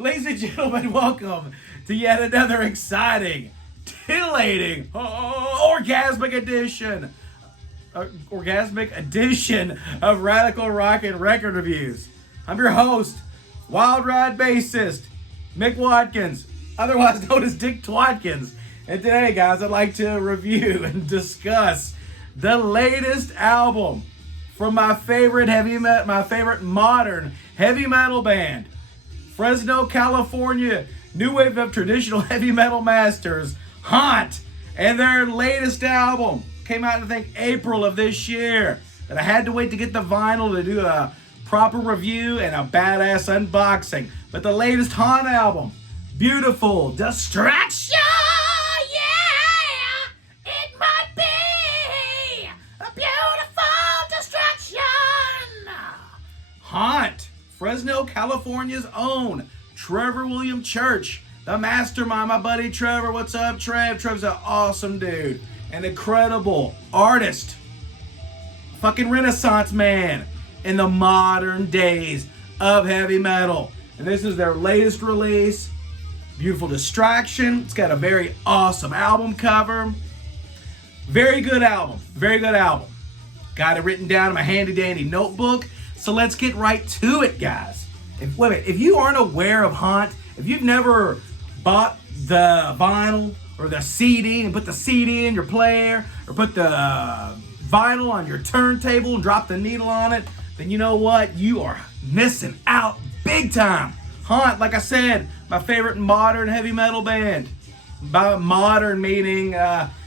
Ladies and gentlemen, welcome to yet another exciting, titillating, orgasmic edition of Radical Rock and Record Reviews. I'm your host, Wild Ride bassist, Mick Watkins, otherwise known as Dick Twatkins. And today, guys, I'd like to review and discuss the latest album from my favorite modern heavy metal band, Fresno, California, new wave of traditional heavy metal masters, Haunt, and their latest album came out, I think, April of this year. But I had to wait to get the vinyl to do a proper review and a badass unboxing. But the latest Haunt album, Beautiful Distraction. Yeah, it might be a beautiful distraction. Haunt, Fresno, California's own Trevor William Church, the mastermind, my buddy Trevor. What's up, Trev? Trev's an awesome dude, an incredible artist, fucking renaissance man in the modern days of heavy metal. And this is their latest release, Beautiful Distraction. It's got a very awesome album cover. Very good album. Very good album. Got it written down in my handy dandy notebook. So let's get right to it, guys. If you aren't aware of Haunt, if you've never bought the vinyl or the CD and put the CD in your player or put the vinyl on your turntable and drop the needle on it, then you know what? You are missing out big time. Haunt, like I said, my favorite modern heavy metal band. By modern meaning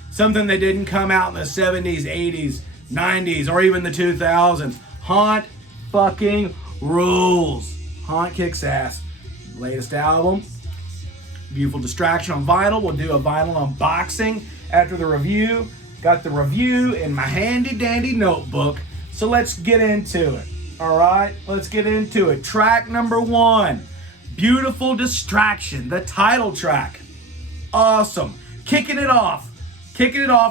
something that didn't come out in the 70s, 80s, 90s, or even the 2000s. Haunt fucking rules. Haunt kicks ass. Latest album, Beautiful Distraction on vinyl. We'll do a vinyl unboxing after the review. Got the review in my handy dandy notebook. So let's get into it. Alright, let's get into it. Track number 1, Beautiful Distraction, the title track. Awesome. Kicking it off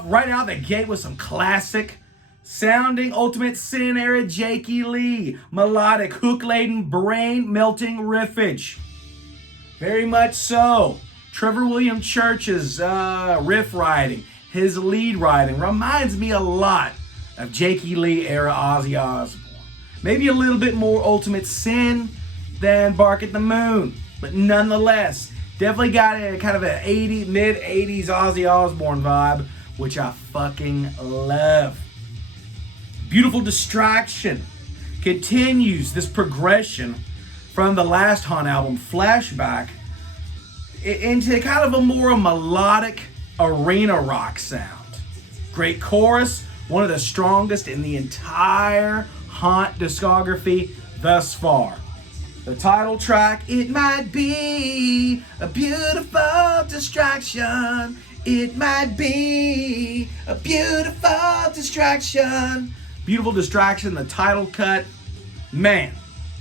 right out the gate with some classic sounding Ultimate Sin era Jakey Lee, melodic, hook-laden, brain-melting riffage. Very much so. Trevor William Church's riff writing, his lead writing, reminds me a lot of Jakey Lee era Ozzy Osbourne. Maybe a little bit more Ultimate Sin than Bark at the Moon, but nonetheless, definitely got a kind of an mid-80s Ozzy Osbourne vibe, which I fucking love. Beautiful Distraction continues this progression from the last Haunt album, Flashback, into kind of a more melodic arena rock sound. Great chorus, one of the strongest in the entire Haunt discography thus far. The title track, it might be a beautiful distraction. It might be a beautiful distraction. Beautiful Distraction, the title cut. Man,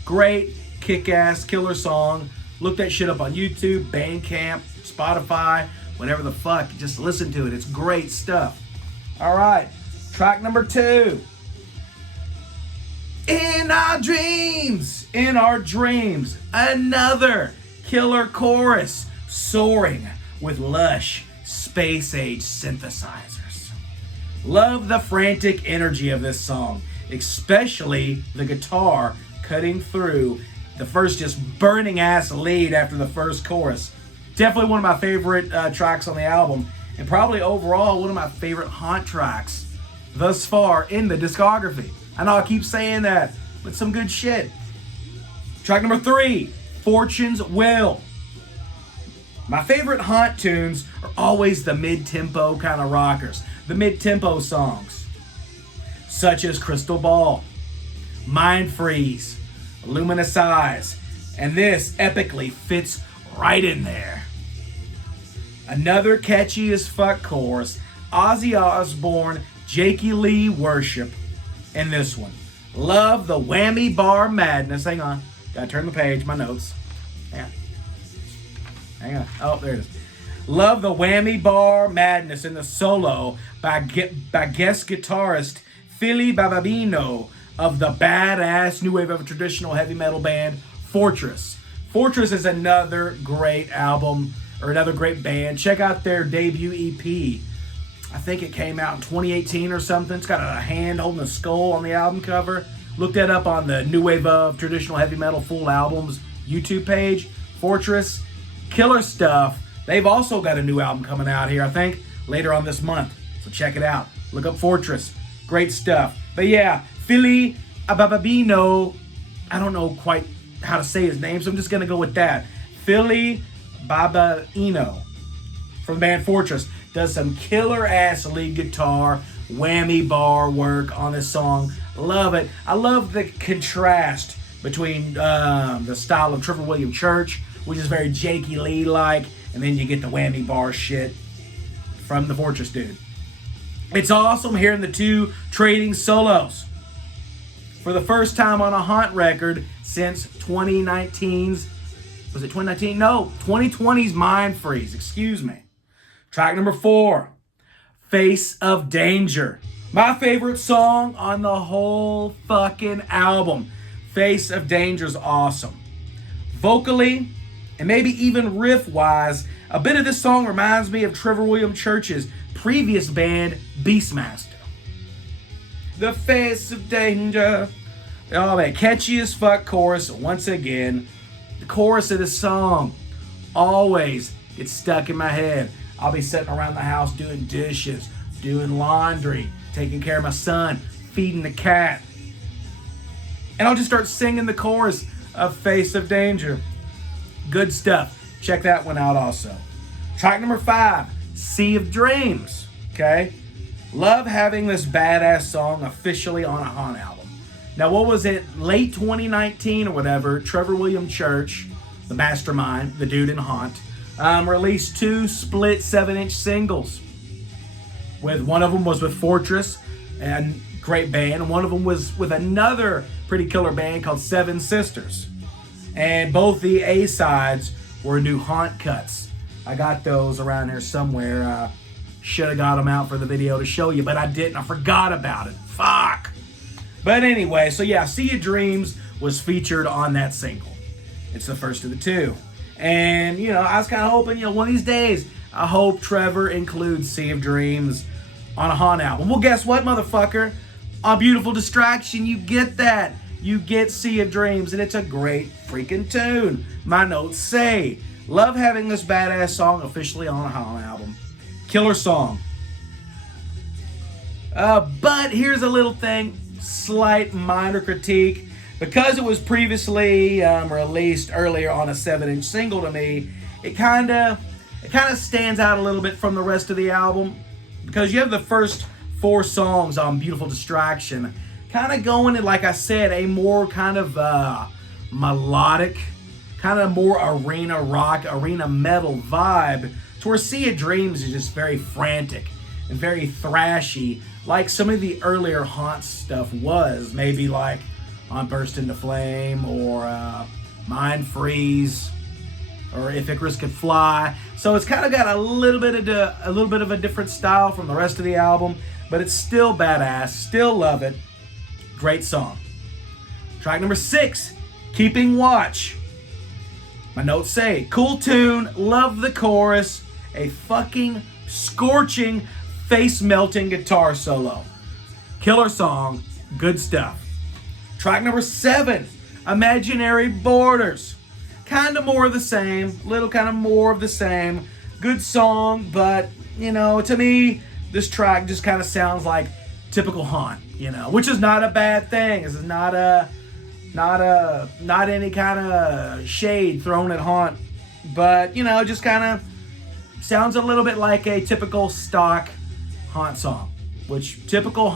great, kick-ass, killer song. Look that shit up on YouTube, Bandcamp, Spotify, whatever the fuck. Just listen to it. It's great stuff. All right, track number 2. In Our Dreams, another killer chorus soaring with lush space-age synthesizers. Love the frantic energy of this song, especially the guitar cutting through the first just burning ass lead after the first chorus. Definitely one of my favorite tracks on the album, and probably overall one of my favorite Haunt tracks thus far in the discography. I know I keep saying that, but some good shit. Track number 3, Fortune's Will. My favorite Haunt tunes are always the mid-tempo kind of rockers, the mid-tempo songs, such as Crystal Ball, Mind Freeze, Luminous Eyes, and this epically fits right in there. Another catchy as fuck chorus, Ozzy Osbourne, Jakey Lee worship in this one. Love the whammy bar madness. Hang on, gotta turn the page, my notes. Hang on. Oh, there it is. Love the whammy bar madness in the solo by guest guitarist Philly Bababino of the badass new wave of a traditional heavy metal band Fortress. Fortress is another great album, or another great band. Check out their debut EP. I think it came out in 2018 or something. It's got a hand holding a skull on the album cover. Look that up on the New Wave of Traditional Heavy Metal Full Albums YouTube page. Fortress, killer stuff. They've also got a new album coming out here, I think, later on this month. So check it out. Look up Fortress. Great stuff. But yeah, Philly Ababino. I don't know quite how to say his name, so I'm just going to go with that. Philly Babaino from the band Fortress does some killer-ass lead guitar, whammy bar work on this song. Love it. I love the contrast between the style of Trevor William Church, which is very Jakey Lee-like, and then you get the whammy bar shit from the Fortress dude. It's awesome hearing the two trading solos for the first time on a Haunt record since 2019's, was it 2019? No, 2020's Mind Freeze, excuse me. Track number 4, Face of Danger. My favorite song on the whole fucking album. Face of Danger is awesome. Vocally, and maybe even riff-wise, a bit of this song reminds me of Trevor William Church's previous band, Beastmaster. The Face of Danger. Oh man, catchy as fuck chorus. Once again, the chorus of this song always gets stuck in my head. I'll be sitting around the house doing dishes, doing laundry, taking care of my son, feeding the cat. And I'll just start singing the chorus of Face of Danger. Good stuff. Check that one out also. Track number 5, Sea of Dreams. Okay? Love having this badass song officially on a Haunt album. Now, what was it? Late 2019 or whatever, Trevor William Church, the mastermind, the dude in Haunt, released 2 split 7-inch singles. One of them was with Fortress, and great band, and one of them was with another pretty killer band called Seven Sisters. And both the A-sides were new Haunt cuts. I got those around here somewhere. Should have got them out for the video to show you, but I didn't. I forgot about it. Fuck. But anyway, so yeah, Sea of Dreams was featured on that single. It's the first of the 2. And, you know, I was kind of hoping, one of these days, I hope Trevor includes Sea of Dreams on a Haunt album. Well, guess what, motherfucker? On Beautiful Distraction, you get that. You get Sea of Dreams, and it's a great freaking tune. My notes say, love having this badass song officially on a Haunt album. Killer song. But here's a little thing, slight minor critique. Because it was previously released earlier on a 7-inch single to me, it kind of stands out a little bit from the rest of the album. Because you have the first 4 songs on Beautiful Distraction kind of going in, like I said, a more kind of melodic, kind of more arena rock, arena metal vibe, to where Sea of Dreams is just very frantic and very thrashy, like some of the earlier Haunt stuff was. Maybe like on Burst into Flame, or Mind Freeze, or If Icarus Could Fly. So it's kind of got a little bit of a different style from the rest of the album, but it's still badass. Still love it. Great song. Track number 6, Keeping Watch. My notes say, cool tune, love the chorus, a fucking scorching, face-melting guitar solo. Killer song, good stuff. Track number 7, Imaginary Borders. Kind of more of the same, little kind of more of the same. Good song, but, to me, this track just kind of sounds like typical Haunt, which is not a bad thing. This is not any kind of shade thrown at Haunt, but, just kind of sounds a little bit like a typical stock Haunt song, which typical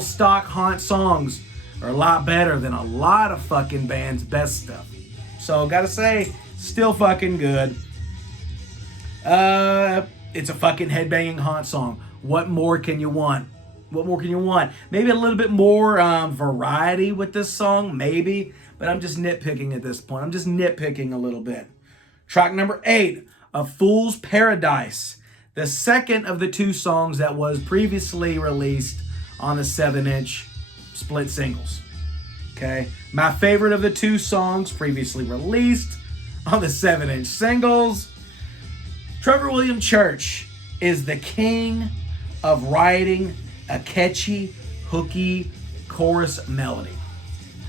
stock Haunt songs are a lot better than a lot of fucking bands' best stuff. So, gotta say, still fucking good. It's a fucking headbanging Haunt song. What more can you want? What more can you want? Maybe a little bit more variety with this song, maybe. But I'm just nitpicking at this point. I'm just nitpicking a little bit. Track number 8, A Fool's Paradise. The second of the 2 songs that was previously released on the 7-inch split singles. Okay, my favorite of the two songs previously released on the 7-inch singles. Trevor William Church is the king of writing a catchy, hooky chorus melody.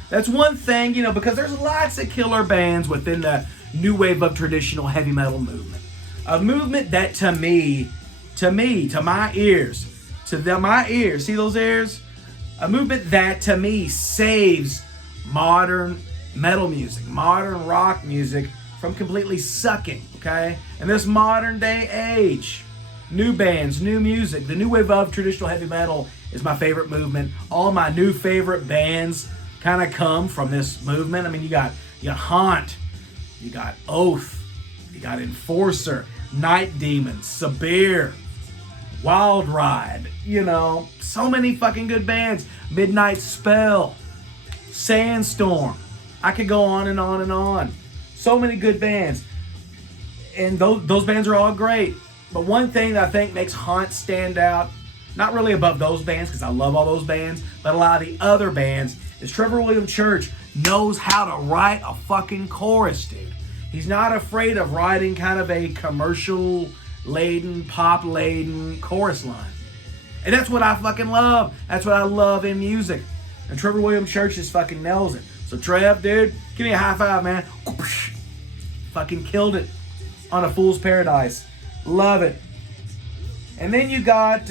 That's one thing, because there's lots of killer bands within the new wave of traditional heavy metal movement. A movement that to my ears, see those ears? A movement that to me saves modern metal music, modern rock music from completely sucking, okay? In this modern day age, new bands, new music, the new wave of traditional heavy metal is my favorite movement. All my new favorite bands kind of come from this movement. I mean, you got Haunt, you got Oath, you got Enforcer, Night Demons, Sabir, Wild Ride, so many fucking good bands. Midnight Spell, Sandstorm. I could go on and on and on. So many good bands. And those bands are all great. But one thing that I think makes Haunt stand out, not really above those bands, because I love all those bands, but a lot of the other bands, is Trevor William Church knows how to write a fucking chorus, dude. He's not afraid of writing kind of a commercial-laden, pop-laden chorus line. And that's what I fucking love. That's what I love in music. And Trevor William Church just fucking nails it. So Trev, dude, give me a high five, man. Fucking killed it on A Fool's Paradise. Love it. And then you got,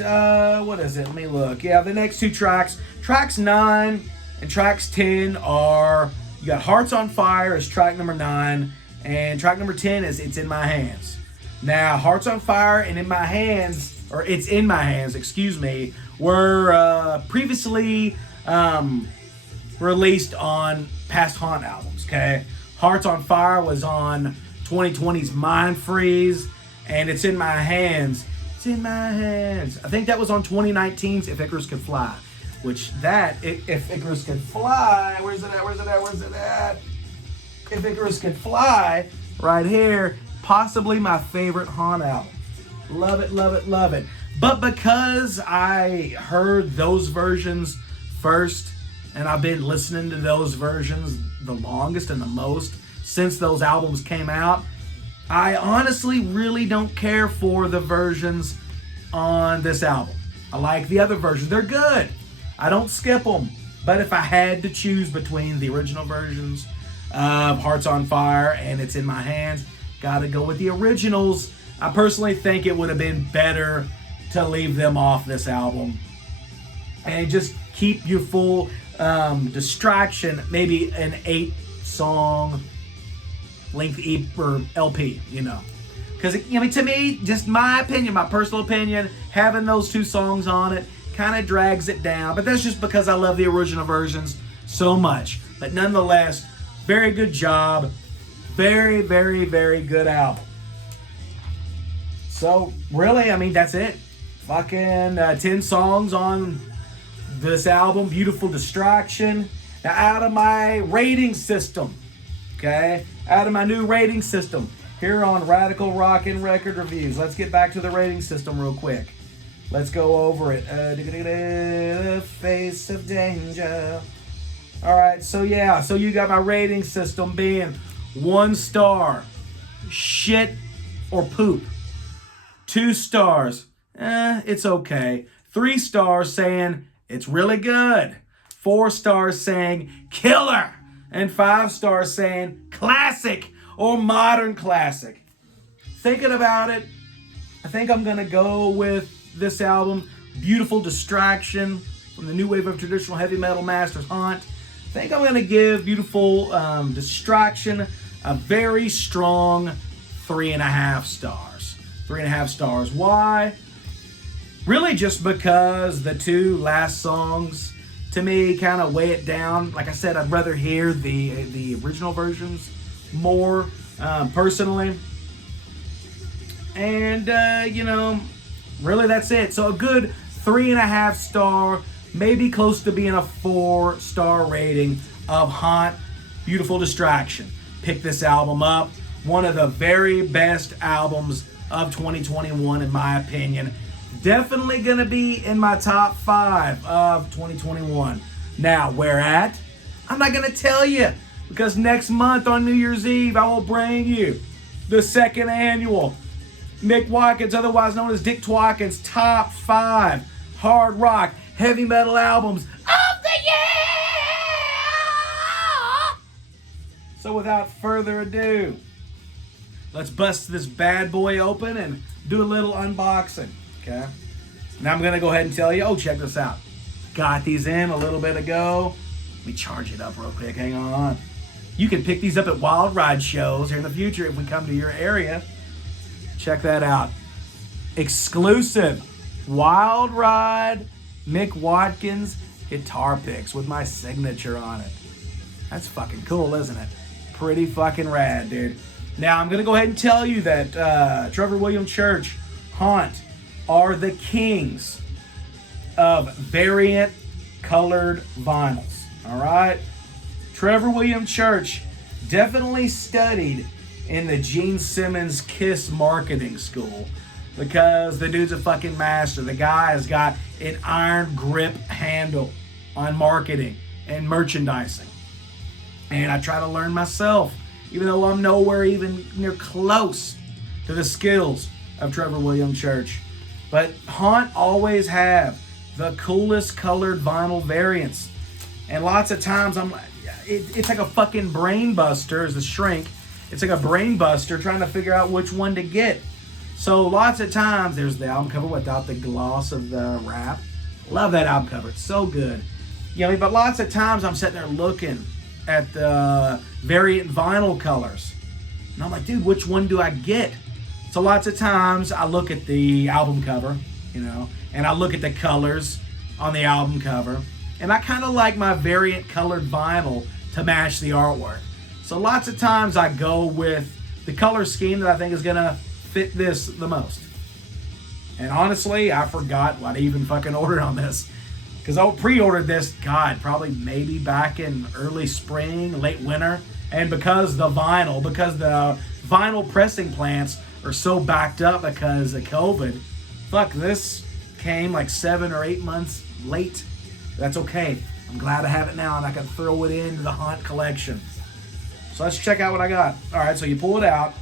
what is it? Let me look. Yeah, the next two tracks. Tracks 9 and tracks 10 are, you got Hearts on Fire as track number 9. And track number 10 is It's In My Hands. Now, Hearts on Fire and In My Hands, or It's In My Hands, were previously released on past Haunt albums, okay? Hearts on Fire was on 2020's Mind Freeze, and It's In My Hands. It's in my hands. I think that was on 2019's If Icarus Could Fly, If Icarus Could Fly, where's it at? If Icarus Could Fly, right here, possibly my favorite Haunt album. Love it, love it, love it. But because I heard those versions first, and I've been listening to those versions the longest and the most since those albums came out, I honestly really don't care for the versions on this album. I like the other versions. They're good. I don't skip them. But if I had to choose between the original versions of Hearts on Fire and It's In My Hands, gotta go with the originals. I personally think it would have been better to leave them off this album and just keep your full Distraction, maybe an 8-song length EP or LP, Because, to me, just my opinion, my personal opinion, having those 2 songs on it kind of drags it down. But that's just because I love the original versions so much. But nonetheless, very good job. Very, very, very good album. So, really, that's it. Fucking 10 songs on this album, Beautiful Distraction. Now, out of my rating system, okay? Out of my new rating system here on Radical Rockin' Record Reviews. Let's get back to the rating system real quick. Let's go over it. Face of Danger. All right, so you got my rating system being 1 star, shit or poop. 2 stars, it's okay. 3 stars saying it's really good. 4 stars saying killer. And 5 stars saying classic or modern classic. Thinking about it, I think I'm going to go with this album, Beautiful Distraction, from the new wave of traditional heavy metal masters, Haunt. I think I'm going to give Beautiful Distraction a very strong 3.5 stars. 3.5 stars. Why? Really just because the 2 last songs, to me, kind of weigh it down. Like I said, I'd rather hear the original versions more, personally. And, really that's it. So a good 3.5 star, maybe close to being a 4-star rating of Haunt, Beautiful Distraction. Pick this album up. One of the very best albums of 2021, in my opinion. Definitely going to be in my top 5 of 2021. Now, where at? I'm not going to tell you, because next month on New Year's Eve, I will bring you the second annual Mick Watkins, otherwise known as Dick Twatkins, top 5 hard rock heavy metal albums of the year. So without further ado, let's bust this bad boy open and do a little unboxing, okay? Now I'm gonna go ahead and tell you, check this out. Got these in a little bit ago. Let me charge it up real quick, hang on. You can pick these up at Wild Ride shows here in the future if we come to your area. Check that out. Exclusive Wild Ride Mick Watkins guitar picks with my signature on it. That's fucking cool, isn't it? Pretty fucking rad, dude. Now, I'm going to go ahead and tell you that Trevor William Church, Haunt, are the kings of variant colored vinyls. All right? Trevor William Church definitely studied in the Gene Simmons Kiss marketing school, because the dude's a fucking master. The guy has got an iron grip handle on marketing and merchandising. And I try to learn myself, even though I'm nowhere even near close to the skills of Trevor William Church. But Haunt always have the coolest colored vinyl variants. And lots of times it's like a fucking brain buster as a shrink. It's like a brain buster trying to figure out which one to get. So lots of times there's the album cover without the gloss of the wrap. Love that album cover. It's so good. But lots of times I'm sitting there looking at the variant vinyl colors. And I'm like, dude, which one do I get? So lots of times I look at the album cover, and I look at the colors on the album cover. And I kind of like my variant colored vinyl to match the artwork. So lots of times I go with the color scheme that I think is going to fit this the most. And honestly, I forgot what I even fucking ordered on this. Because I pre-ordered this, probably maybe back in early spring, late winter. And because the vinyl pressing plants are so backed up because of COVID, this came like 7 or 8 months late. That's okay. I'm glad I have it now and I can throw it into the Haunt collection. So let's check out what I got. All right, so you pull it out.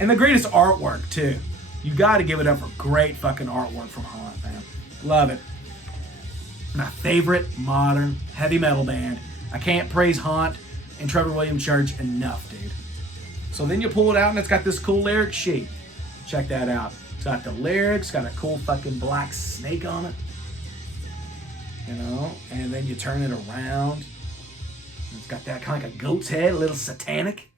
And the greatest artwork, too. You got to give it up for great fucking artwork from Haunt, man. Love it. My favorite modern heavy metal band. I can't praise Haunt and Trevor William Church enough, dude. So then you pull it out and it's got this cool lyric sheet. Check that out. It's got the lyrics, got a cool fucking black snake on it. And then you turn it around. It's got that kind of like a goat's head, a little satanic.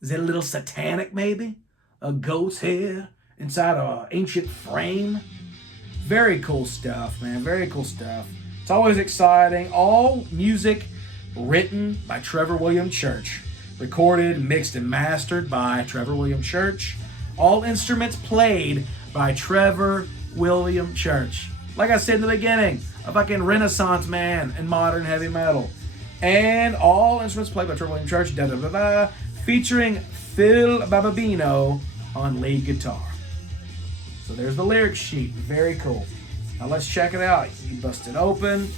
Is it a little satanic, maybe? A goat's head inside an ancient frame. Very cool stuff, man. Very cool stuff. It's always exciting. All music written by Trevor William Church. Recorded, mixed, and mastered by Trevor William Church. All instruments played by Trevor William Church. Like I said in the beginning, a fucking renaissance man in modern heavy metal. And all instruments played by Trevor William Church, featuring Phil Bababino on lead guitar. So there's the lyric sheet. Very cool. Now let's check it out. You bust it open.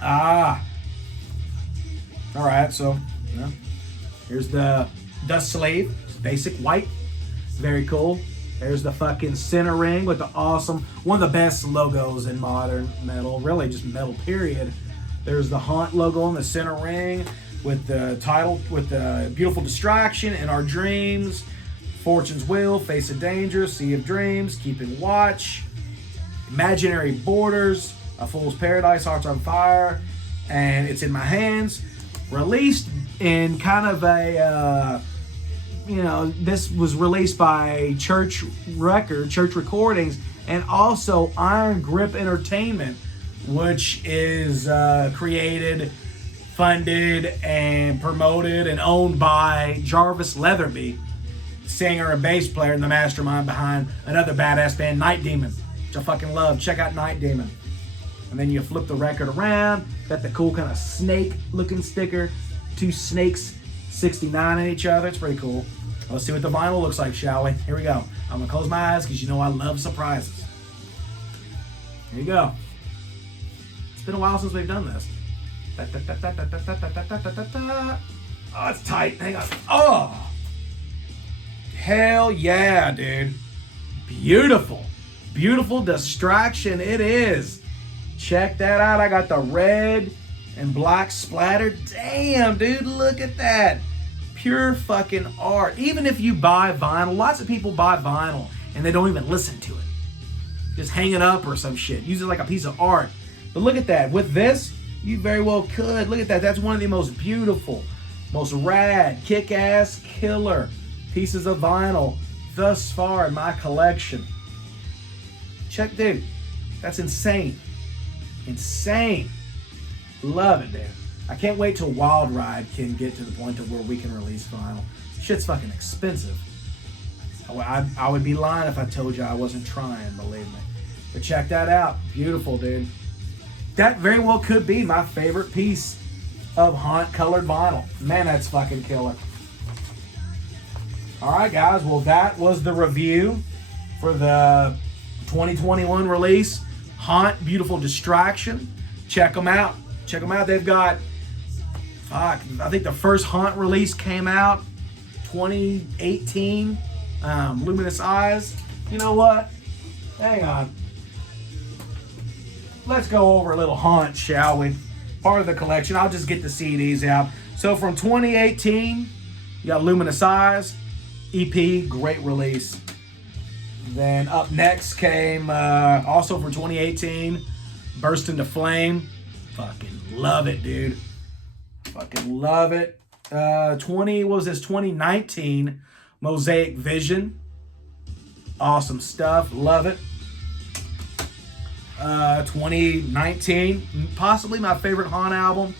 Alright, so here's the dust sleeve. It's basic white. Very cool. There's the fucking center ring with the awesome, one of the best logos in modern metal, really just metal period. There's the Haunt logo on the center ring with the title, with the beautiful distraction, In Our Dreams, Fortune's Wheel, Face of Danger, Sea of Dreams, Keeping Watch, Imaginary Borders, A Fool's Paradise, Hearts on Fire, and It's in My Hands. Released in kind of a, this was released by Church Recordings, and also Iron Grip Entertainment, which is created, funded, and promoted and owned by Jarvis Leatherby, singer and bass player and the mastermind behind another badass band, Night Demon, which I fucking love. Check out Night Demon. And then you flip the record around, got the cool kind of snake looking sticker, 2 snakes 69 in each other. It's pretty cool. Let's see what the vinyl looks like, shall we? Here we go. I'm gonna close my eyes because I love surprises. Here you go. It's been a while since we've done this. Oh, it's tight. Hang on. Oh, hell yeah, dude. Beautiful. Beautiful distraction it is. Check that out. I got the red and black splatter. Damn, dude, look at that. Pure fucking art. Even if you buy vinyl, lots of people buy vinyl and they don't even listen to it. Just hang it up or some shit. Use it like a piece of art. But look at that. With this, you very well could. Look at that. That's one of the most beautiful, most rad, kick-ass, killer pieces of vinyl thus far in my collection. Check, dude. That's insane. Insane. Love it, dude. I can't wait till Wild Ride can get to the point of where we can release vinyl. Shit's fucking expensive. I would be lying if I told you I wasn't trying, believe me. But check that out. Beautiful, dude. That very well could be my favorite piece of Haunt colored vinyl. Man, that's fucking killer. All right, guys. Well, that was the review for the 2021 release, Haunt Beautiful Distraction. Check them out. Check them out. They've got, I think the first Haunt release came out 2018. Luminous Eyes. You know what? Hang on. Let's go over a little Haunt, shall we? Part of the collection. I'll just get the CDs out. So from 2018, you got Luminous Eyes, EP, great release. Then up next came, also for 2018, Burst Into Flame. Fucking love it, dude. Fucking love it. 2019, Mosaic Vision. Awesome stuff. Love it. 2019, possibly my favorite Haunt album,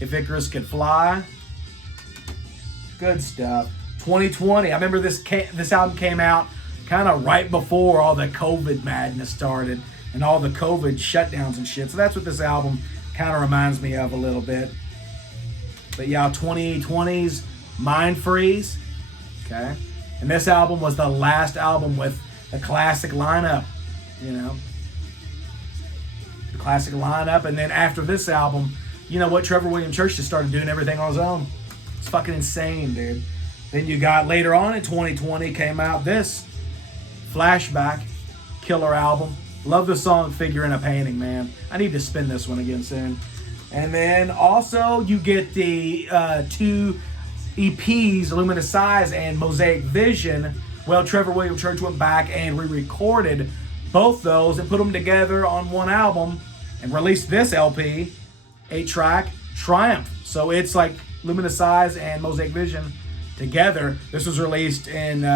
If Icarus Could Fly. Good stuff. 2020, I remember this album came out kind of right before all the COVID madness started and all the COVID shutdowns and shit. So that's what this album kind of reminds me of a little bit. But yeah, 2020's Mind Freeze. Okay. And this album was the last album with the classic lineup, you know. The classic lineup. And then after this album, you know what? Trevor William Church just started doing everything on his own. It's fucking insane, dude. Then you got later on in 2020 came out this Flashback, killer album. Love the song Figure in a Painting, man. I need to spin this one again soon. And then also you get the two EPs, Luminous Eyes and Mosaic Vision. Well, Trevor William Church went back and re-recorded both those and put them together on one album and released this LP, 8-track, Triumph. So it's like Luminous Eyes and Mosaic Vision together. This was released in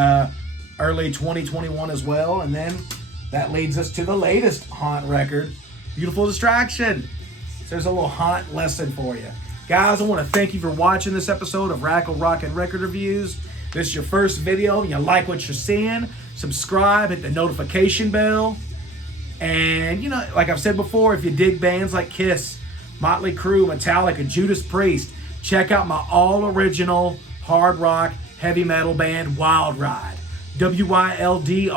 early 2021 as well. And then that leads us to the latest Haunt record, Beautiful Distraction. So there's a little Haunt lesson for you. Guys, I want to thank you for watching this episode of Rackle Rockin' Record Reviews. This is your first video and you like what you're seeing, subscribe, hit the notification bell. And, you know, like I've said before, if you dig bands like Kiss, Motley Crue, Metallica, Judas Priest, check out my all-original hard rock heavy metal band, Wild Ride. WYLDRYDE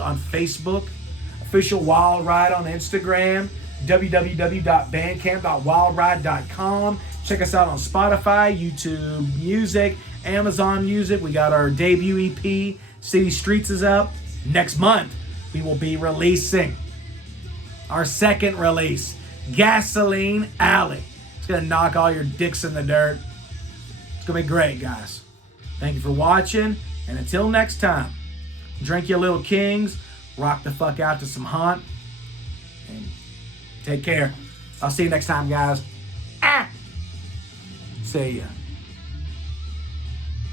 on Facebook. Official Wild Ride on Instagram. www.bandcamp.wildride.com. Check us out on Spotify, YouTube Music, Amazon Music. We got our debut EP, City Streets, is up. Next month, we will be releasing our second release, Gasoline Alley. It's going to knock all your dicks in the dirt. It's going to be great, guys. Thank you for watching. And until next time, drink your little kings, rock the fuck out to some Haunt, and take care. I'll see you next time, guys. See ya.